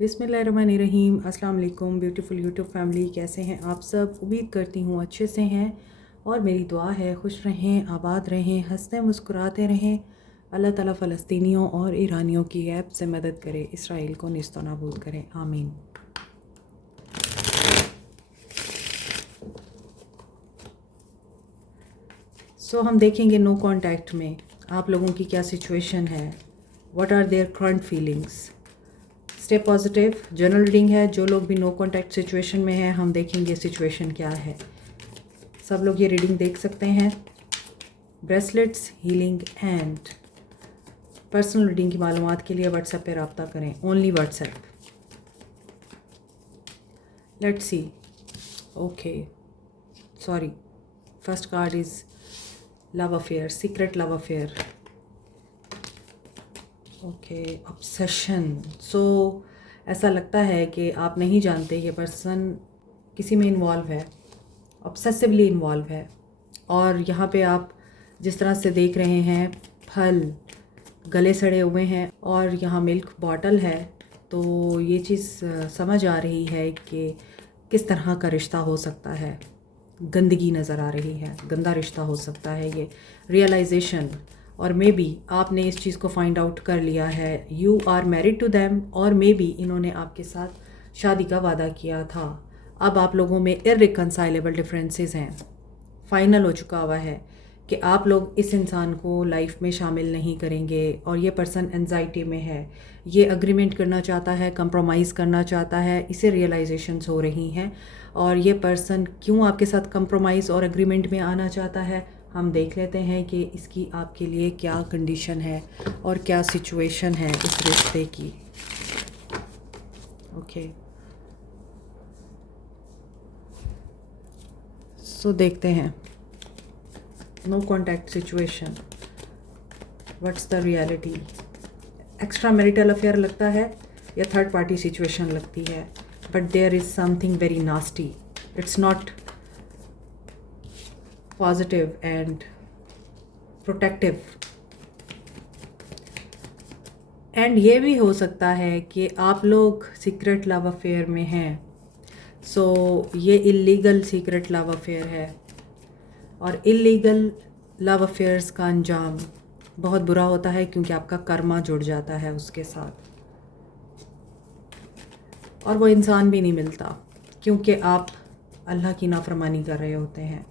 बिस्मिल्लाहिर्रहमानिर्रहीम। अस्सलाम वालेकुम ब्यूटीफुल यूट्यूब फैमिली, कैसे हैं आप सब? उम्मीद करती हूँ अच्छे से हैं और मेरी दुआ है खुश रहें, आबाद रहें, हंसते मुस्कुराते रहें। अल्लाह ताला फ़लस्तीनियों और ईरानियों की गैब से मदद करे, इसराइल को निस्तो नाबूद करें, आमीन। हम देखेंगे नो कांटेक्ट में आप लोगों की क्या सिचुएशन है, what are their current feelings. Stay positive. General reading है, जो लोग भी नो कांटेक्ट सिचुएशन में हैं हम देखेंगे सिचुएशन क्या है। सब लोग ये रीडिंग देख सकते हैं। Bracelets healing and personal reading की मालूमात के लिए व्हाट्सएप पे रब्ता करें, only WhatsApp. Let's see. Okay, sorry, first card is love affair, secret love affair. Okay, obsession. ऐसा लगता है कि आप नहीं जानते ये पर्सन किसी में इन्वॉल्व है, ऑब्सेसिवली इन्वॉल्व है। और यहाँ पे आप जिस तरह से देख रहे हैं, फल गले सड़े हुए हैं और यहाँ मिल्क बॉटल है, तो ये चीज़ समझ आ रही है कि किस तरह का रिश्ता हो सकता है। गंदगी नज़र आ रही है, गंदा रिश्ता हो सकता है ये, रियलाइजेशन। और मे बी आपने इस चीज़ को फाइंड आउट कर लिया है, you are married to them, और मे बी इन्होंने आपके साथ शादी का वादा किया था। अब आप लोगों में इररिकंसाइलेबल डिफरेंसेस हैं, फाइनल हो चुका हुआ है कि आप लोग इस इंसान को लाइफ में शामिल नहीं करेंगे। और ये पर्सन एंजाइटी में है, ये अग्रीमेंट करना चाहता है, कंप्रोमाइज़ करना चाहता है, इसे रियलाइजेशंस हो रही हैं। और ये पर्सन क्यों आपके साथ कंप्रोमाइज़ और अग्रीमेंट में आना चाहता है, हम देख लेते हैं कि इसकी आपके लिए क्या कंडीशन है और क्या सिचुएशन है इस रिश्ते की। ओके, देखते हैं no contact situation, what's the reality. Extra marital affair लगता है या थर्ड पार्टी सिचुएशन लगती है, but there is something very nasty, it's not positive and protective. And ये भी हो सकता है कि आप लोग सीक्रेट लव अफेयर में हैं। ये इलीगल सीक्रेट लव अफेयर है और इलीगल लव अफेयर्स का अंजाम बहुत बुरा होता है क्योंकि आपका कर्मा जुड़ जाता है उसके साथ, और वो इंसान भी नहीं मिलता क्योंकि आप अल्लाह की नाफरमानी कर रहे होते हैं।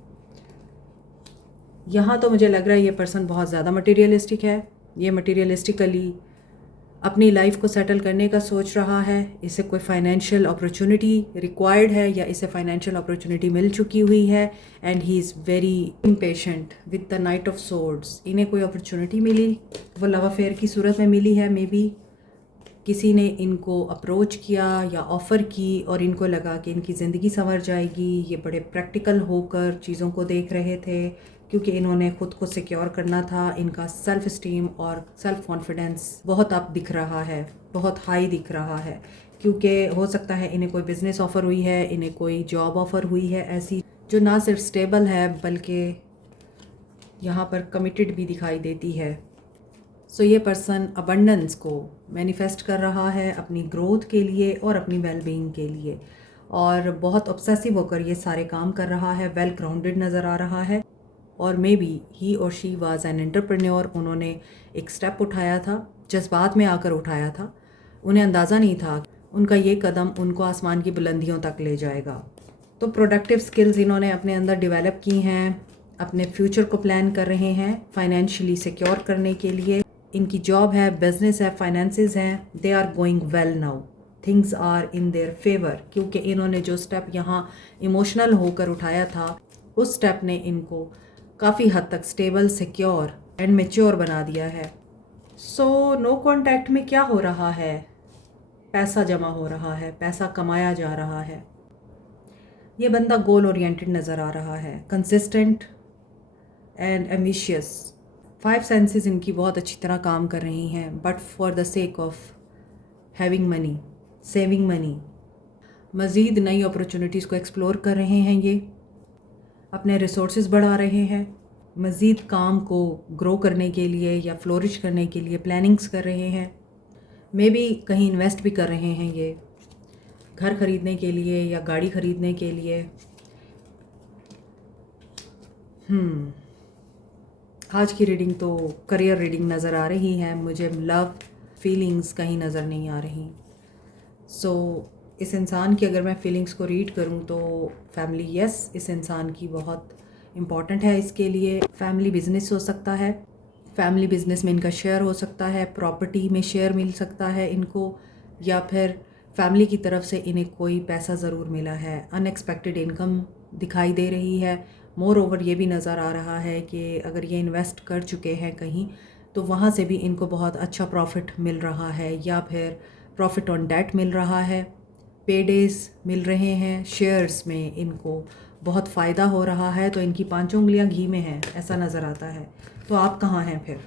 यहाँ तो मुझे लग रहा है ये पर्सन बहुत ज़्यादा मटीरियलिस्टिक है, ये मटीरियलिस्टिकली अपनी लाइफ को सेटल करने का सोच रहा है। इसे कोई फाइनेंशियल अपॉर्चुनिटी रिक्वायर्ड है या इसे फाइनेंशियल अपॉर्चुनिटी मिल चुकी हुई है, and he is very impatient with the night of swords. इन्हें कोई अपॉर्चुनिटी मिली, वो लव अफेयर की सूरत में मिली है। मे बी किसी ने इनको अप्रोच किया या ऑफ़र की और इनको लगा कि इनकी ज़िंदगी संवर जाएगी। ये बड़े प्रैक्टिकल होकर चीज़ों को देख रहे थे क्योंकि इन्होंने ख़ुद को सिक्योर करना था। इनका सेल्फ़ इस्टीम और सेल्फ़ कॉन्फिडेंस बहुत अप दिख रहा है, बहुत हाई दिख रहा है, क्योंकि हो सकता है इन्हें कोई बिज़नेस ऑफ़र हुई है, इन्हें कोई जॉब ऑफ़र हुई है ऐसी जो ना सिर्फ स्टेबल है बल्कि यहाँ पर कमिटेड भी दिखाई देती है। ये पर्सन अबंडेंस को मैनिफेस्ट कर रहा है अपनी ग्रोथ के लिए और अपनी वेलबींग के लिए, और बहुत ऑब्सेसिव होकर ये सारे काम कर रहा है। वेल ग्राउंडेड नज़र आ रहा है, और मे बी ही और शी वाज एन एंटरप्रेन्योर। उन्होंने एक स्टेप उठाया था, जज्बात में आकर उठाया था, उन्हें अंदाज़ा नहीं था उनका ये कदम उनको आसमान की बुलंदियों तक ले जाएगा। तो प्रोडक्टिव स्किल्स इन्होंने अपने अंदर डेवलप की हैं, अपने फ्यूचर को प्लान कर रहे हैं फाइनेंशियली सिक्योर करने के लिए। इनकी जॉब है, बिजनेस है, फाइनेंसेस हैं, they are going well now, things are in their favour, क्योंकि इन्होंने जो स्टेप यहाँ इमोशनल होकर उठाया था उस स्टेप ने इनको काफ़ी हद तक स्टेबल, सिक्योर एंड मेच्योर बना दिया है। नो कॉन्टैक्ट में क्या हो रहा है, पैसा जमा हो रहा है, पैसा कमाया जा रहा है। ये बंदा गोल ओरिएंटेड नज़र आ रहा है, कंसिस्टेंट एंड एम्बिशियस। 5 सेंसेस इनकी बहुत अच्छी तरह काम कर रही हैं, but for the sake of having money, saving money, मज़ीद नई अपॉर्चुनिटीज़ को एक्सप्लोर कर रहे हैं। ये अपने रिसोर्सेज बढ़ा रहे हैं, मज़ीद काम को ग्रो करने के लिए या फ्लोरिश करने के लिए प्लानिंग्स कर रहे हैं। मे बी कहीं इन्वेस्ट भी कर रहे हैं ये, घर ख़रीदने के लिए या गाड़ी ख़रीदने के लिए। आज की रीडिंग तो करियर रीडिंग नज़र आ रही है मुझे, लव फीलिंग्स कहीं नज़र नहीं आ रही। सो इस इंसान की अगर मैं फीलिंग्स को रीड करूं तो फैमिली, यस, इस इंसान की बहुत इम्पॉर्टेंट है इसके लिए। फैमिली बिजनेस हो सकता है, फैमिली बिजनेस में इनका शेयर हो सकता है, प्रॉपर्टी में शेयर मिल सकता है इनको, या फिर फैमिली की तरफ से इन्हें कोई पैसा ज़रूर मिला है। अनएक्सपेक्टेड इनकम दिखाई दे रही है। मोर ओवर ये भी नज़र आ रहा है कि अगर ये इन्वेस्ट कर चुके हैं कहीं तो वहाँ से भी इनको बहुत अच्छा प्रॉफिट मिल रहा है, या फिर प्रॉफिट ऑन डेट मिल रहा है, पेडेज मिल रहे हैं, शेयर्स में इनको बहुत फ़ायदा हो रहा है। तो इनकी पांचों उंगलियां घी में हैं, ऐसा नज़र आता है। तो आप कहाँ हैं फिर?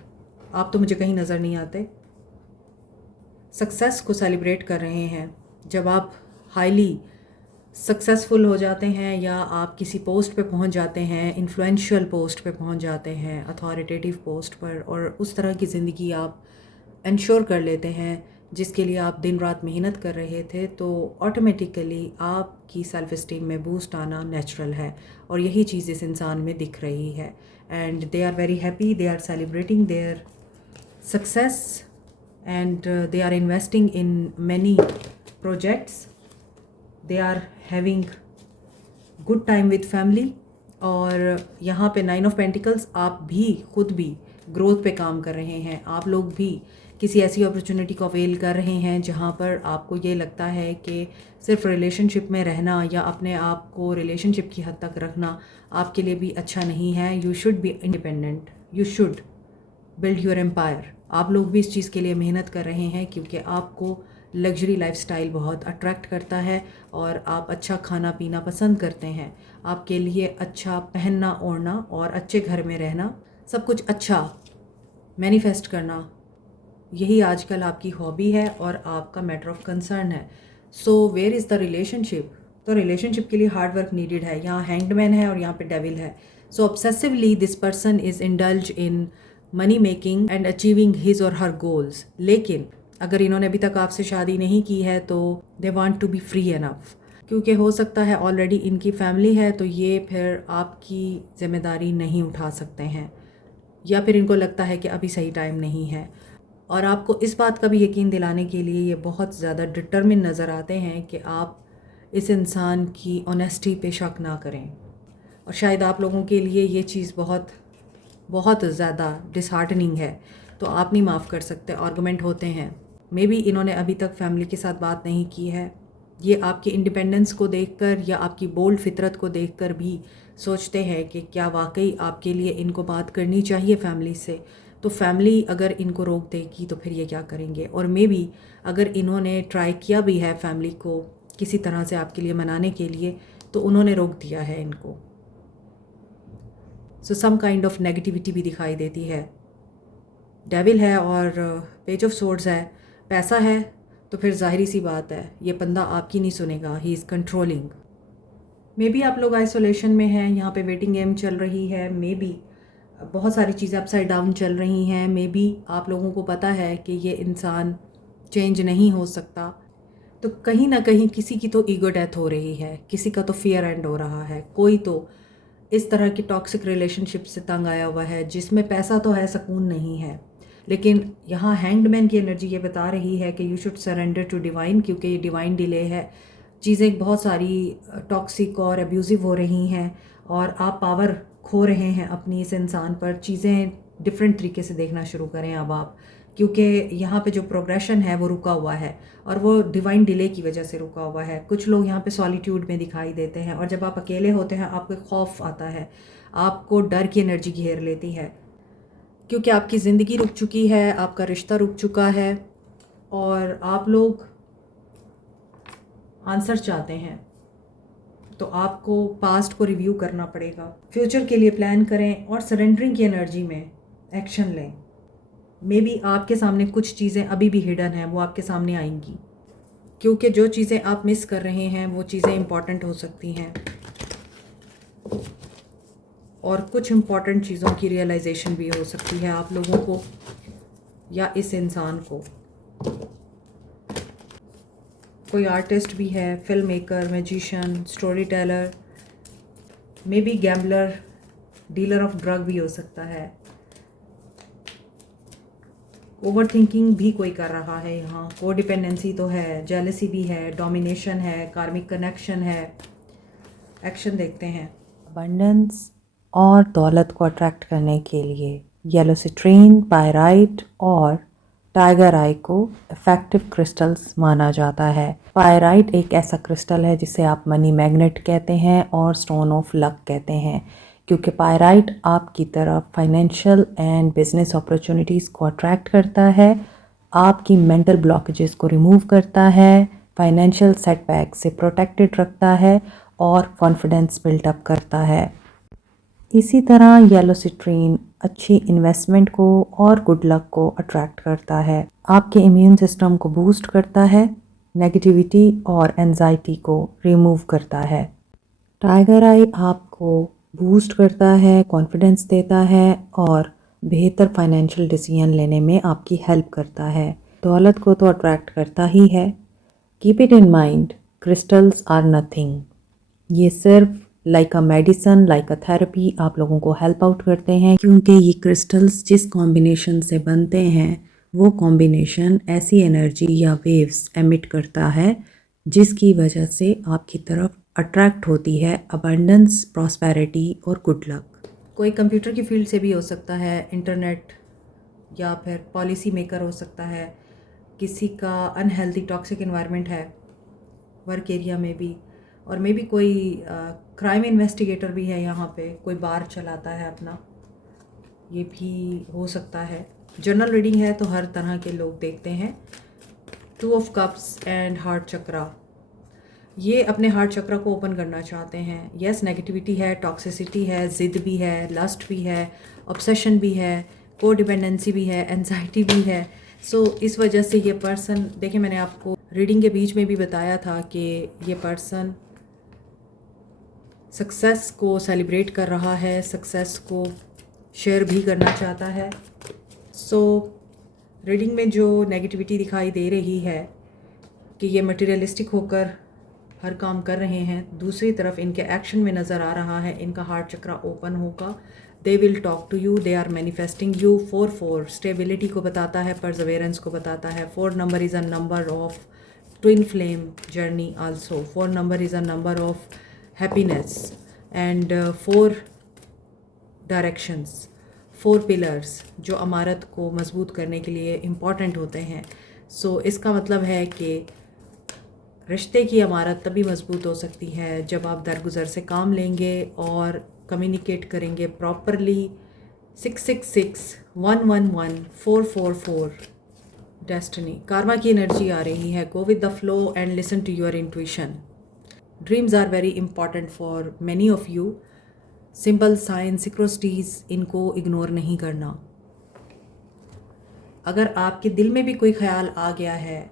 आप तो मुझे कहीं नज़र नहीं आते। सक्सेस को सेलिब्रेट कर रहे हैं। जब आप हाईली सक्सेसफुल हो जाते हैं या आप किसी पोस्ट पे पहुंच जाते हैं, इन्फ्लुएंशियल पोस्ट पे पहुंच जाते हैं, अथॉरिटेटिव पोस्ट पर, और उस तरह की ज़िंदगी आप इंश्योर कर लेते हैं जिसके लिए आप दिन रात मेहनत कर रहे थे, तो ऑटोमेटिकली आपकी सेल्फ इस्टीम में बूस्ट आना नेचुरल है। और यही चीज़ इस इंसान में दिख रही है। And they are very happy, they are celebrating their success, and they are investing in many projects, they are having good time with family. और यहाँ पे 9 ऑफ पेंटिकल्स, आप भी खुद भी ग्रोथ पे काम कर रहे हैं। आप लोग भी किसी ऐसी अपॉर्चुनिटी को अवेल कर रहे हैं जहाँ पर आपको ये लगता है कि सिर्फ रिलेशनशिप में रहना या अपने आप को रिलेशनशिप की हद तक रखना आपके लिए भी अच्छा नहीं है। You should be independent, you should build your empire. आप लोग भी इस चीज़ के लिए मेहनत कर रहे हैं क्योंकि आपको लग्जरी लाइफस्टाइल बहुत अट्रैक्ट करता है और आप अच्छा खाना पीना पसंद करते हैं। आपके लिए अच्छा पहनना ओढ़ना और अच्छे घर में रहना, सब कुछ अच्छा मैनिफेस्ट करना, यही आजकल आपकी हॉबी है और आपका मैटर ऑफ कंसर्न है। So where is the relationship? तो रिलेशनशिप के लिए हार्ड वर्क नीडेड है। यहाँ हैंग्ड है और यहाँ पे डेविल है। So obsessively this person is indulge in money making and achieving his or her goals. लेकिन अगर इन्होंने अभी तक आपसे शादी नहीं की है तो they want to be free enough, क्योंकि हो सकता है ऑलरेडी इनकी फैमिली है, तो ये फिर आपकी जिम्मेदारी नहीं उठा सकते हैं, या फिर इनको लगता है कि अभी सही टाइम नहीं है। और आपको इस बात का भी यकीन दिलाने के लिए ये बहुत ज़्यादा डिटर्मिन नज़र आते हैं कि आप इस इंसान की ऑनेस्टी पे शक ना करें। और शायद आप लोगों के लिए ये चीज़ बहुत बहुत ज़्यादा डिसहार्टनिंग है, तो आप नहीं माफ़ कर सकते। आर्गुमेंट होते हैं। मे बी इन्होंने अभी तक फैमिली के साथ बात नहीं की है। ये आपकी इंडिपेंडेंस को देखकर या आपकी बोल्ड फितरत को देखकर भी सोचते हैं कि क्या वाकई आपके लिए इनको बात करनी चाहिए फैमिली से। तो फैमिली अगर इनको रोक देगी तो फिर ये क्या करेंगे? और मे बी अगर इन्होंने ट्राई किया भी है फैमिली को किसी तरह से आपके लिए मनाने के लिए, तो उन्होंने रोक दिया है इनको। सो सम काइंड ऑफ नेगेटिविटी भी दिखाई देती है। डेविल है और पेज ऑफ सोर्ड्स है। पैसा है तो फिर जाहिर सी बात है ये बंदा आपकी नहीं सुनेगा, he is controlling. May be आप लोग आइसोलेशन में हैं, यहाँ पे वेटिंग गेम चल रही है। मे बी बहुत सारी चीज़ें अपसाइड डाउन चल रही हैं। मे बी आप लोगों को पता है कि ये इंसान चेंज नहीं हो सकता, तो कहीं ना कहीं किसी की तो ईगो डेथ हो रही है, किसी का तो फियर एंड हो रहा है। कोई तो इस तरह की टॉक्सिक रिलेशनशिप से तंग आया हुआ है जिसमें पैसा तो है, सुकून नहीं है। लेकिन यहाँ हैंग्डमैन की एनर्जी ये बता रही है कि you should surrender to divine, क्योंकि ये डिवाइन डिले है। चीज़ें बहुत सारी टॉक्सिक और अब्यूज़िव हो रही हैं और आप पावर खो रहे हैं अपनी इस इंसान पर। चीज़ें डिफरेंट तरीके से देखना शुरू करें अब आप, क्योंकि यहाँ पे जो प्रोग्रेशन है वो रुका हुआ है और वो डिवाइन डिले की वजह से रुका हुआ है। कुछ लोग यहाँ पे सॉलिट्यूड में दिखाई देते हैं, और जब आप अकेले होते हैं आपको खौफ आता है, आपको डर की एनर्जी घेर लेती है, क्योंकि आपकी ज़िंदगी रुक चुकी है, आपका रिश्ता रुक चुका है और आप लोग आंसर चाहते हैं। तो आपको पास्ट को रिव्यू करना पड़ेगा, फ्यूचर के लिए प्लान करें और सरेंडरिंग की एनर्जी में एक्शन लें। मे बी आपके सामने कुछ चीज़ें अभी भी हिडन हैं, वो आपके सामने आएंगी, क्योंकि जो चीज़ें आप मिस कर रहे हैं वो चीज़ें इम्पॉर्टेंट हो सकती हैं और कुछ इम्पॉर्टेंट चीज़ों की रियलाइजेशन भी हो सकती है आप लोगों को या इस इंसान को। कोई आर्टिस्ट भी है, film maker, magician, story teller, may be gambler, dealer of drug भी हो सकता है। ओवर थिंकिंग भी कोई कर रहा है यहाँ। को डिपेंडेंसी तो है, जेलसी भी है, डोमिनेशन है, कार्मिक कनेक्शन है। एक्शन देखते हैं। अबंडेंस और दौलत को अट्रैक्ट करने के लिए येलो सिट्रीन, पायराइट और टाइगर आई को इफेक्टिव क्रिस्टल्स माना जाता है। पायराइट एक ऐसा क्रिस्टल है जिसे आप मनी मैग्नेट कहते हैं और स्टोन ऑफ लक कहते हैं, क्योंकि पायराइट आपकी तरफ फाइनेंशियल एंड बिजनेस अपॉर्चुनिटीज़ को अट्रैक्ट करता है, आपकी मेंटल ब्लॉकेजेस को रिमूव करता है, फाइनेंशियल सेटबैक से प्रोटेक्टेड रखता है और कॉन्फिडेंस बिल्टअप करता है। इसी तरह येलो सिट्रीन अच्छी इन्वेस्टमेंट को और गुड लक को अट्रैक्ट करता है, आपके इम्यून सिस्टम को बूस्ट करता है, नेगेटिविटी और एंजाइटी को रिमूव करता है। टाइगर आई आपको बूस्ट करता है, कॉन्फिडेंस देता है और बेहतर फाइनेंशियल डिसीजन लेने में आपकी हेल्प करता है। दौलत को तो अट्रैक्ट करता ही है। Keep it in mind, crystals are nothing. ये सिर्फ like a medicine, like a therapy आप लोगों को हेल्प आउट करते हैं, क्योंकि ये क्रिस्टल्स जिस कॉम्बिनेशन से बनते हैं वो कॉम्बिनेशन ऐसी एनर्जी या वेव्स एमिट करता है जिसकी वजह से आपकी तरफ अट्रैक्ट होती है अबंडेंस, प्रॉस्पेरिटी और गुड लक। कोई कंप्यूटर की फील्ड से भी हो सकता है, इंटरनेट, या फिर पॉलिसी मेकर हो सकता है, किसी का अनहेल्दी टॉक्सिक एनवायरनमेंट है वर्क एरिया में भी, और मे बी कोई क्राइम इन्वेस्टिगेटर भी है यहाँ पे, कोई बार चलाता है अपना, ये भी हो सकता है। जनरल रीडिंग है तो हर तरह के लोग देखते हैं। 2 ऑफ कप्स एंड हार्ट चक्रा, ये अपने हार्ट चक्र को ओपन करना चाहते हैं। यस, नेगेटिविटी है, टॉक्सिसिटी है, ज़िद भी है, लस्ट भी है, ऑब्सेशन भी है, को डिपेंडेंसी भी है, एंजाइटी भी है। सो इस वजह से ये पर्सन, देखिए मैंने आपको रीडिंग के बीच में भी बताया था कि ये पर्सन सक्सेस को सेलिब्रेट कर रहा है, सक्सेस को शेयर भी करना चाहता है। सो रीडिंग में जो नेगेटिविटी दिखाई दे रही है कि ये मटेरियलिस्टिक होकर हर काम कर रहे हैं, दूसरी तरफ इनके एक्शन में नज़र आ रहा है इनका हार्ट चक्रा ओपन होगा। They will talk to you, they are manifesting you. 4 stability को बताता है, परजवेरेंस को बताता है। 4 number is a number of twin flame journey also. 4 number is a number of happiness and 4 directions, 4 pillars जो इमारत को मजबूत करने के लिए इम्पॉर्टेंट होते हैं। सो इसका मतलब है कि रिश्ते की इमारत तभी मजबूत हो सकती है जब आप दरगुजर से काम लेंगे और कम्युनिकेट करेंगे प्रॉपरली। 666-111-444 डेस्टिनी, कार्मा की एनर्जी आ रही है। Go with the flow and listen to your intuition. Dreams are very important for many of you. Simple sign, synchronicities, इनको इग्नोर नहीं करना। अगर आपके दिल में भी कोई ख्याल आ गया है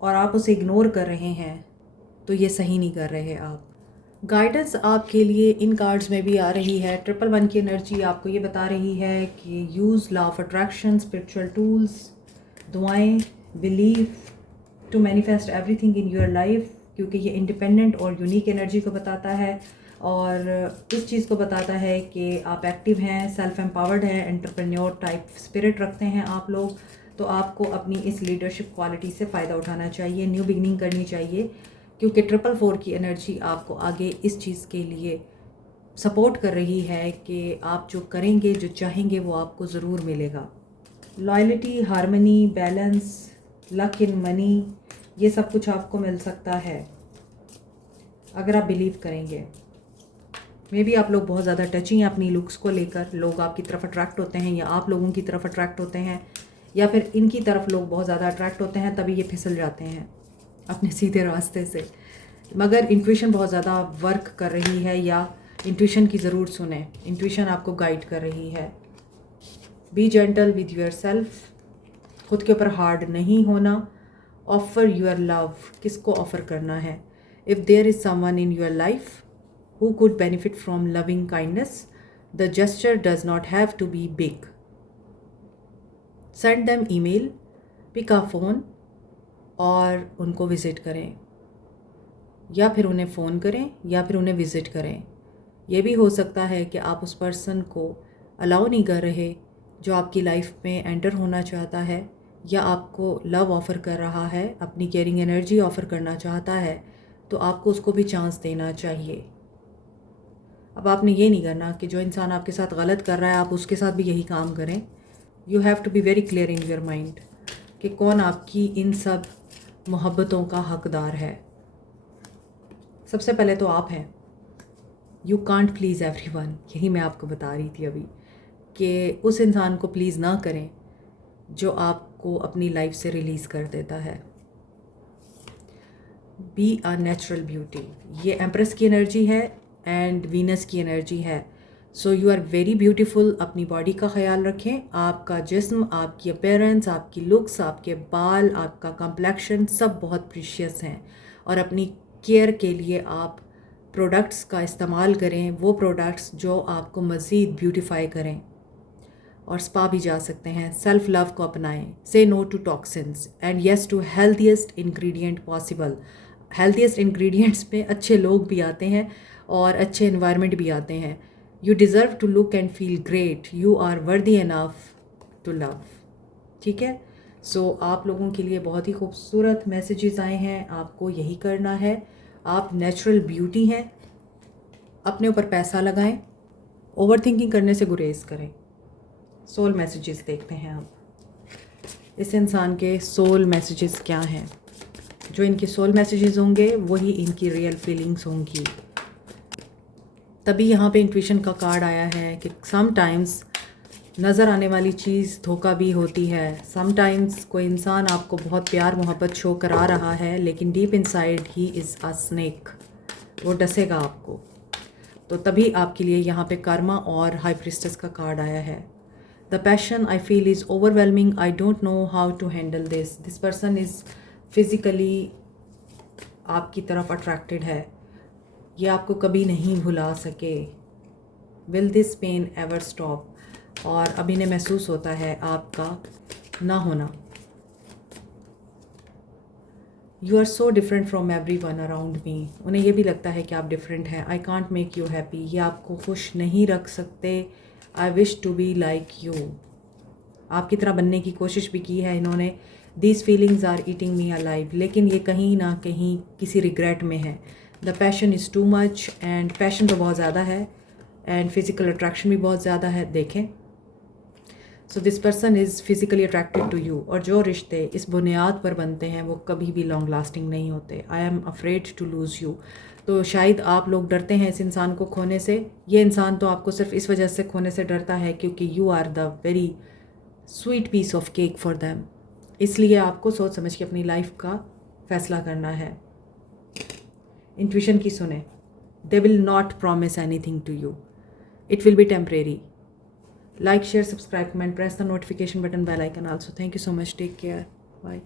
और आप उसे इग्नोर कर रहे हैं तो ये सही नहीं कर रहे आप। गाइडेंस आपके लिए इन कार्ड्स में भी आ रही है। 111 की एनर्जी आपको ये बता रही है कि use law of attraction, spiritual tools, दुआएं, believe to manifest everything in your life, क्योंकि ये इंडिपेंडेंट और यूनिक एनर्जी को बताता है और इस चीज़ को बताता है कि आप एक्टिव हैं, सेल्फ एम्पावर्ड हैं, एंटरप्रेन्योर टाइप स्पिरिट रखते हैं आप लोग। तो आपको अपनी इस लीडरशिप क्वालिटी से फ़ायदा उठाना चाहिए, न्यू बिगनिंग करनी चाहिए, क्योंकि 444 की एनर्जी आपको आगे इस चीज़ के लिए सपोर्ट कर रही है कि आप जो करेंगे, जो चाहेंगे वो आपको ज़रूर मिलेगा। Loyalty, harmony, balance, luck in money, ये सब कुछ आपको मिल सकता है अगर आप बिलीव करेंगे। मे बी आप लोग बहुत ज़्यादा टची हैं अपनी लुक्स को लेकर, लोग आपकी तरफ अट्रैक्ट होते हैं या आप लोगों की तरफ अट्रैक्ट होते हैं, या फिर इनकी तरफ लोग बहुत ज़्यादा अट्रैक्ट होते हैं, तभी ये फिसल जाते हैं अपने सीधे रास्ते से। मगर इंट्यूशन बहुत ज़्यादा वर्क कर रही है, या इंट्यूशन की ज़रूर सुने, इंट्यूशन आपको गाइड कर रही है। Be gentle with yourself, खुद के ऊपर हार्ड नहीं होना। ऑफ़र योर लव, किसको ऑफ़र करना है। If there is someone in your life who could benefit from loving kindness, the gesture does not have to be big. Send them email, pick a phone और उनको visit करें, या फिर उन्हें phone करें या फिर उन्हें विज़िट करें। ये भी हो सकता है कि आप उस पर्सन को अलाउ नहीं कर रहे जो आपकी लाइफ में एंटर होना चाहता है या आपको लव ऑफ़र कर रहा है, अपनी केयरिंग एनर्जी ऑफ़र करना चाहता है, तो आपको उसको भी चांस देना चाहिए। अब आपने ये नहीं करना कि जो इंसान आपके साथ गलत कर रहा है आप उसके साथ भी यही काम करें। You have to be very clear in your mind कि कौन आपकी इन सब मोहब्बतों का हकदार है। सबसे पहले तो आप हैं। You can't please everyone. यही मैं आपको बता रही थी अभी कि उस इंसान को प्लीज़ ना करें जो आपको अपनी लाइफ से रिलीज़ कर देता है। Be a natural beauty. ये एम्प्रेस की एनर्जी है एंड वीनस की एनर्जी है। So you are very beautiful. अपनी बॉडी का ख्याल रखें। आपका जिस्म, आपकी अपीयरेंस, आपकी लुक्स, आपके बाल, आपका कम्प्लेक्शन सब बहुत प्रीशियस हैं। और अपनी केयर के लिए आप प्रोडक्ट्स का इस्तेमाल करें, वो प्रोडक्ट्स जो आपको मज़ीद ब्यूटीफाई करें। और स्पा भी जा सकते हैं। सेल्फ लव को अपनाएं। Say no to toxins and yes to healthiest ingredient possible. Healthiest ingredients में अच्छे लोग भी आते हैं और अच्छे एनवायरनमेंट भी आते हैं। You deserve to look and feel great. You are worthy enough to love. ठीक है। सो आप लोगों के लिए बहुत ही खूबसूरत मैसेजेस आए हैं। आपको यही करना है। आप नेचुरल ब्यूटी हैं। अपने ऊपर पैसा लगाएं। ओवर थिंकिंग करने से गुरेज करें। सोल मैसेजेस देखते हैं अब। इस इंसान के सोल मैसेजेस क्या हैं? जो इनके सोल मैसेजेस होंगे वही इनकी रियल फीलिंग्स होंगी। तभी यहाँ पे इंट्यूशन का कार्ड आया है कि समटाइम्स नज़र आने वाली चीज़ धोखा भी होती है। समटाइम्स कोई इंसान आपको बहुत प्यार मोहब्बत शो करा रहा है लेकिन deep inside he is a snake. वो डसेगा आपको। तो तभी आपके लिए यहाँ पे कर्मा और हाई प्रिस्टेस का कार्ड आया है। The passion I feel is overwhelming. I don't know how to handle this. This person is physically आपकी तरफ अट्रैक्टेड है। ये आपको कभी नहीं भुला सके। Will this pain ever stop? और अब इन्हें महसूस होता है आपका ना होना। You are so different from everyone around me. उन्हें ये भी लगता है कि आप डिफरेंट हैं। I can't make you happy. ये आपको खुश नहीं रख सकते। I wish to be like you. आपकी तरह बनने की कोशिश भी की है इन्होंने। These feelings are eating me alive. लेकिन ये कहीं ना कहीं किसी रिग्रेट में है। The passion is too much. And passion तो बहुत ज़्यादा है and physical attraction भी बहुत ज़्यादा है। देखें। So this person is physically attracted to you. और जो रिश्ते इस बुनियाद पर बनते हैं वो कभी भी लॉन्ग लास्टिंग नहीं होते। I am afraid to lose you. तो शायद आप लोग डरते हैं इस इंसान को खोने से। ये इंसान तो आपको सिर्फ इस वजह से खोने से डरता है क्योंकि you are the very sweet piece of cake for them. इसलिए आपको सोच समझ के अपनी लाइफ का फैसला करना है। इंट्यूशन की सुने। They will not promise anything to you. It will be temporary. Like, share, subscribe, comment, press the notification button, bell icon also. Thank you so much. Take care. Bye.